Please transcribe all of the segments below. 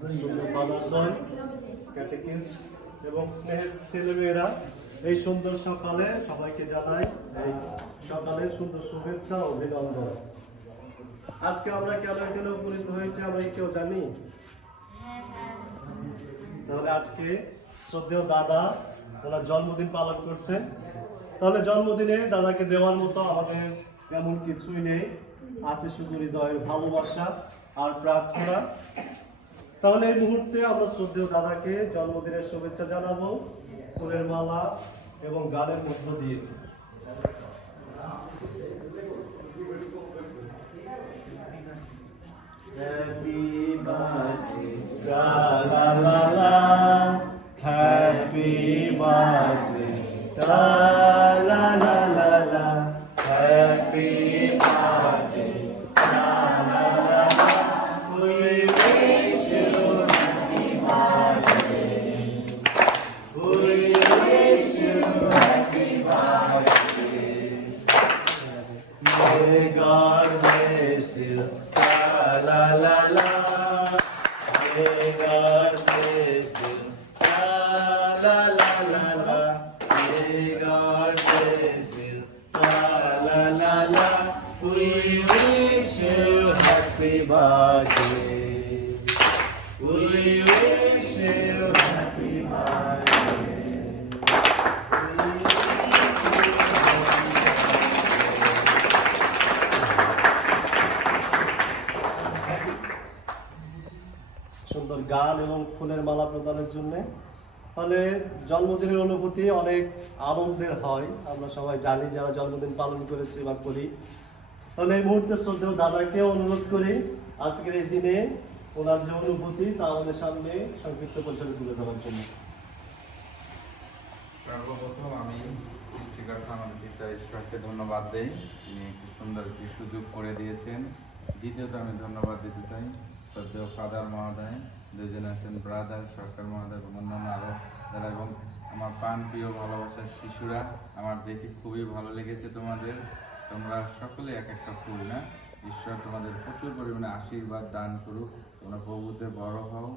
ফাদারদল, ক্যাটেকিস্ট এবং স্নেহের ছেলেমেয়েরা এই সুন্দর সকালে সবাইকে জানাই এই সকালের সুন্দর শুভেচ্ছা ও অভিনন্দন। আজকে আমরা কেন এখানে উপনীত হয়েছে আমরা কি কেউ জানি? তাহলে আজকে শ্রদ্ধেয় দাদা ওনার জন্মদিন পালন করছেন। তাহলে জন্মদিনে দাদাকে দেওয়ার মতো আমাদের তেমন কিছুই নেই, আছে শুধু হৃদয়ের ভালোবাসা আর প্রার্থনা। তাহলে এই মুহূর্তে আমরা শ্রদ্ধেয় দাদাকে জন্মদিনের শুভেচ্ছা জানাবো ফুলের মালা এবং গানের মধ্য দিয়ে। Happy birthday, la la la la. Happy birthday, la la la la la. Happy birthday, la la la la. We wish you happy birthday. We wish you happy birthday. May God bless you. La la la, may God bless you. La la la la, may God bless you. La la la, we wish you happy birthday. We wish you happy birthday. সুন্দর গান এবং ফুলের মালা প্রদানের জন্য। ফলে জন্মদিনের অনুভূতি অনেক আনন্দের হয়, আমরা সবাই জানি যারা জন্মদিন পালন করেছি বা করি। তাহলে এই মুহূর্তে শ্রদ্ধেয় দাদাকে অনুরোধ করি আজকের এই দিনে ওনার যে অনুভূতি তা আমাদের সামনে সংক্ষিপ্ত পরিসরে তুলে ধরার জন্য। সর্বপ্রথম আমি সৃষ্টিকর্তা আমার পিতা ঈশ্বরকে ধন্যবাদ দেই, তিনি একটি সুন্দর একটি সুযোগ করে দিয়েছেন। দ্বিতীয়ত আমি ধন্যবাদ দিতে চাই শ্রদ্ধেয় ফাদার মহোদয়, দুজন আছেন ব্রাদার সরকার মহোদয়, অন্যান্য আরও যারা, এবং আমার প্রাণ প্রিয় ভালোবাসার শিশুরা। আমার দেখে খুবই ভালো লেগেছে তোমাদের, তোমরা সকলে এক একটা ফুল না। ঈশ্বর তোমাদের প্রচুর পরিমাণে আশীর্বাদ দান করুক, তোমরা প্রভুতে বড় হও।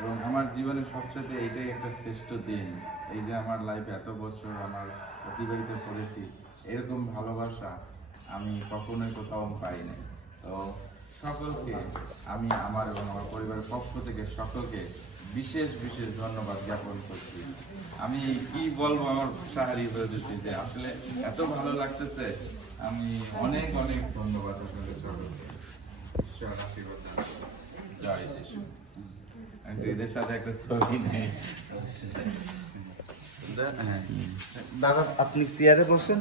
এবং আমার জীবনে সবচেয়ে এইটাই একটা শ্রেষ্ঠ দিন, এই যে আমার লাইফে এত বছর আমার অতিবাহিত করেছি, এরকম ভালোবাসা আমি কখনোই কোথাও পাই নাই। তো সকলকে আমি আমার এবং আমার পরিবারের পক্ষ থেকে সকলকে বিশেষ বিশেষ ধন্যবাদ জ্ঞাপন করছি। আমি কি বলবো, আমার ভাষা হারিয়ে ফেলেছি যে আসলে এত ভালো লাগতেছে। আমি অনেক অনেক ধন্যবাদ আপনাদের সকলকে, ঈশ্বর আশীর্বাদ জয় যিশু। এদের সাথে একটা ছবি নেই। দাদা আপনি চেয়ারে বসেন।